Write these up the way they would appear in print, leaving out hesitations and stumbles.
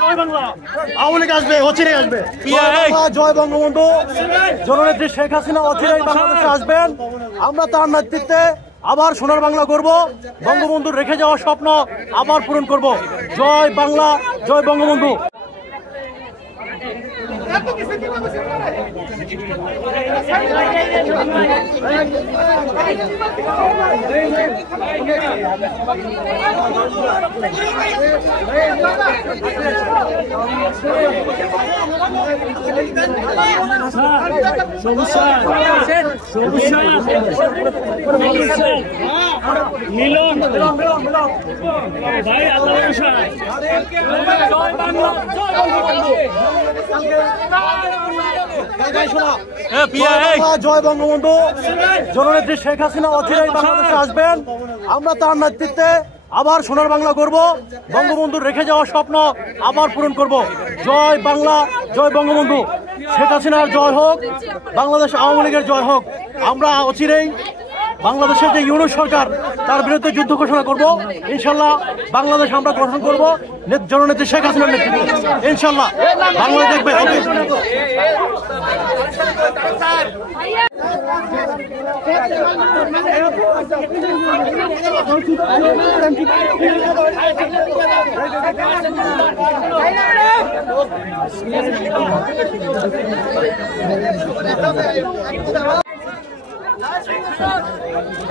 জয় বাংলা। আওয়ামী লীগ আসবে, অচিরেই আসবে। জয় বঙ্গবন্ধু। জননেত্রী শেখ হাসিনা অচিরেই বাংলাদেশে আসবেন। আমরা তার নেতৃত্বে আবার সোনার বাংলা করব, বঙ্গবন্ধুর রেখে যাওয়া স্বপ্ন আবার পূরণ করব। জয় বাংলা, জয় বঙ্গবন্ধু। জয় বঙ্গবন্ধু। জননেত্রী শেখ হাসিনা অচিরেই বাংলাদেশে আসবেন। আমরা তার নেতৃত্বে আবার সোনার বাংলা করব, বঙ্গবন্ধুর রেখে যাওয়া স্বপ্ন আবার পূরণ করব। জয় বাংলা, জয় বঙ্গবন্ধু। শেখ হাসিনার জয় হোক, বাংলাদেশ আওয়ামী লীগের জয় হোক। আমরা অচিরেই বাংলাদেশের যে ইউনিট সরকার তার বিরুদ্ধে যুদ্ধ ঘোষণা করব। ইনশাল্লাহ বাংলাদেশ আমরা গঠন করব জননেত্রী শেখ হাসিনার নেতৃত্বে। ইনশাল্লাহ বাংলাদেশ দেখবে।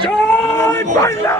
জয় বাংলা।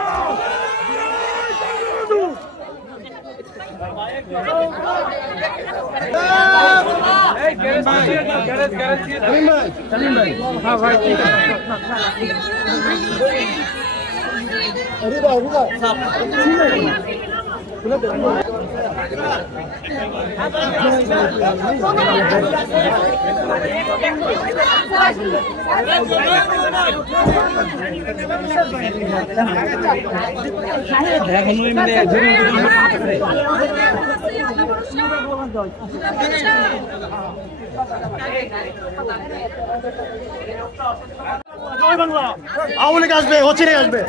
জয় বাংলা। আওয়ামী লীগ আসবে, অচিরেই আসবে।